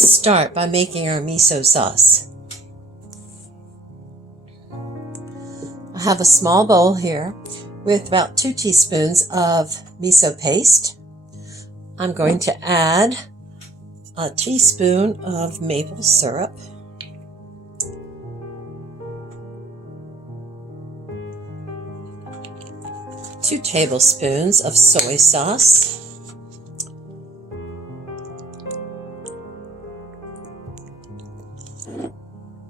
let's start by making our miso sauce. I have a small bowl here with about 2 teaspoons of miso paste. I'm going to add a teaspoon of maple syrup, two tablespoons of soy sauce,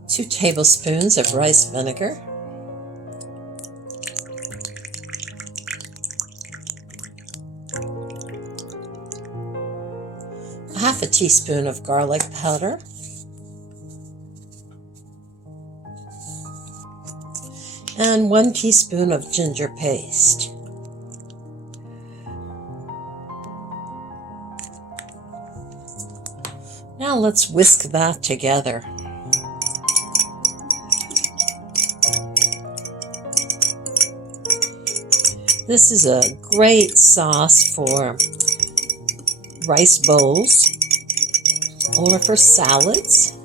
2 tablespoons of rice vinegar, half a teaspoon of garlic powder, and 1 teaspoon of ginger paste. Now let's whisk that together. This is a great sauce for rice bowls or for salads.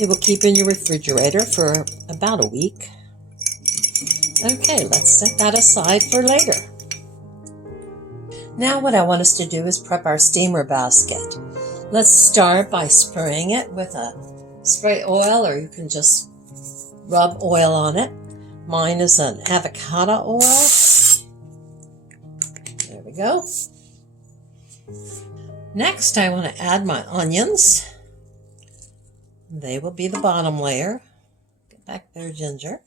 It will keep in your refrigerator for about a week. Okay, let's set that aside for later. Now what I want us to do is prep our steamer basket. Let's start by spraying it with a spray oil, or you can just rub oil on it. Mine is an avocado oil. There we go. Next, I want to add my onions. They will be the bottom layer. Get back there, Ginger.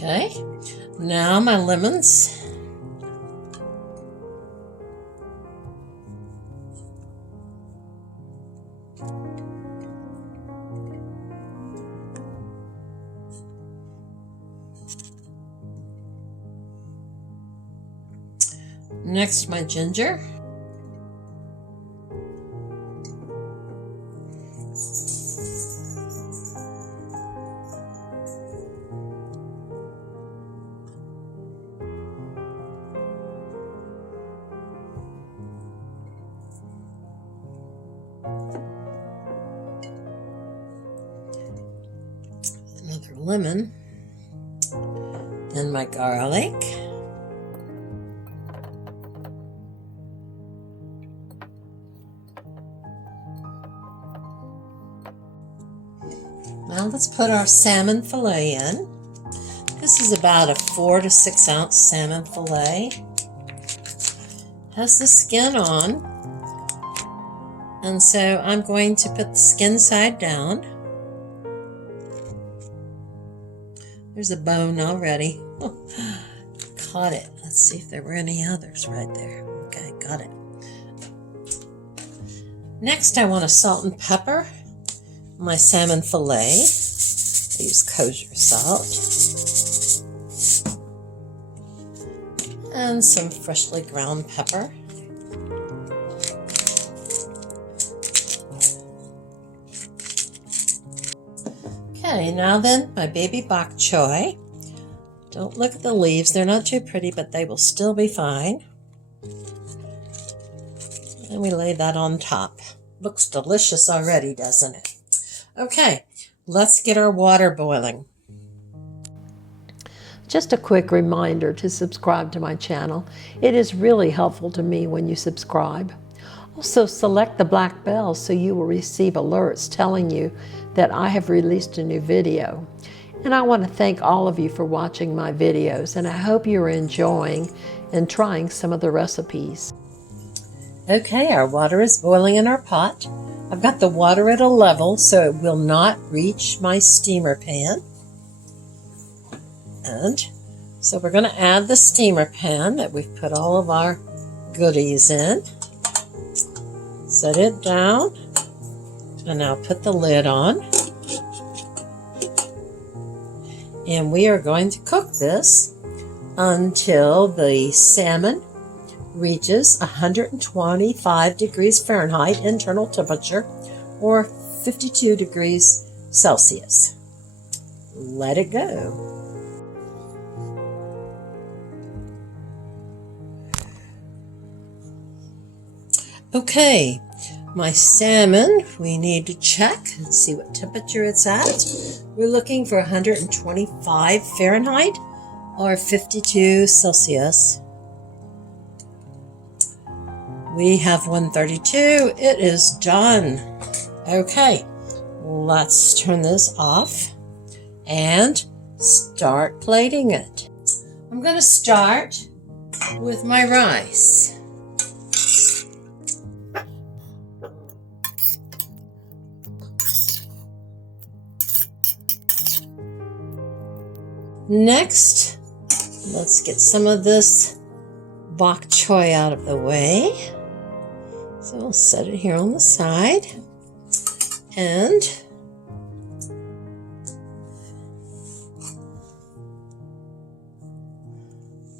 Okay, now my lemons. Next, my ginger. Another lemon. And my garlic. Now let's put our salmon fillet in. This is about a 4 to 6 ounce salmon fillet. Has the skin on. And so I'm going to put the skin side down. There's a bone already. Caught it. Let's see if there were any others right there. Okay, got it. Next, I want to salt and pepper my salmon fillet. I use kosher salt. And some freshly ground pepper. Okay, now then, my baby bok choy. Don't look at the leaves. They're not too pretty, but they will still be fine. And we lay that on top. Looks delicious already, doesn't it? Okay, let's get our water boiling. Just a quick reminder to subscribe to my channel. It is really helpful to me when you subscribe. Also, select the black bell so you will receive alerts telling you that I have released a new video. And I want to thank all of you for watching my videos, and I hope you're enjoying and trying some of the recipes. Okay, our water is boiling in our pot. I've got the water at a level so it will not reach my steamer pan. And so we're going to add the steamer pan that we've put all of our goodies in. Set it down. And now put the lid on. And we are going to cook this until the salmon reaches 125 degrees Fahrenheit internal temperature or 52 degrees Celsius. Let it go. Okay, my salmon, we need to check and see what temperature it's at. We're looking for 125 Fahrenheit or 52 Celsius. We have 132. It is done. Okay, let's turn this off and start plating it. I'm going to start with my rice. Next, let's get some of this Bok Choy out of the way. So we'll set it here on the side and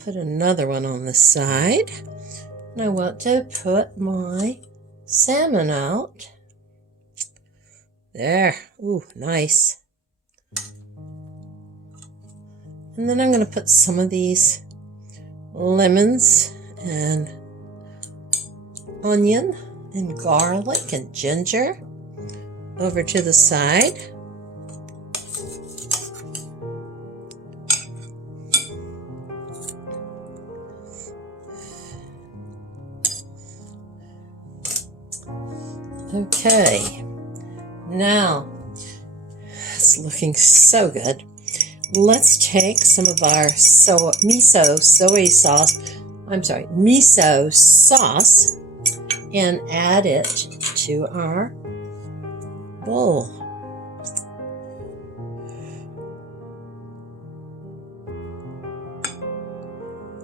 put another one on the side. And I want to put my salmon out. There. Ooh, nice. And then I'm going to put some of these lemons and onion and garlic and ginger over to the side. Okay, now it's looking so good. Let's take some of our miso sauce and add it to our bowl.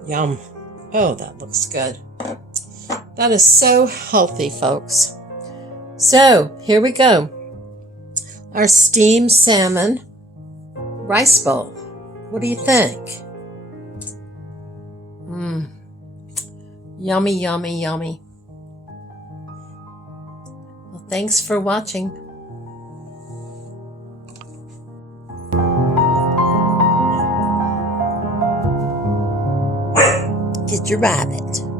Yum. Oh, that looks good. That is so healthy, folks. So, here we go. Our steamed salmon rice bowl. What do you think? Yummy, yummy, yummy. Well, thanks for watching. Get your rabbit.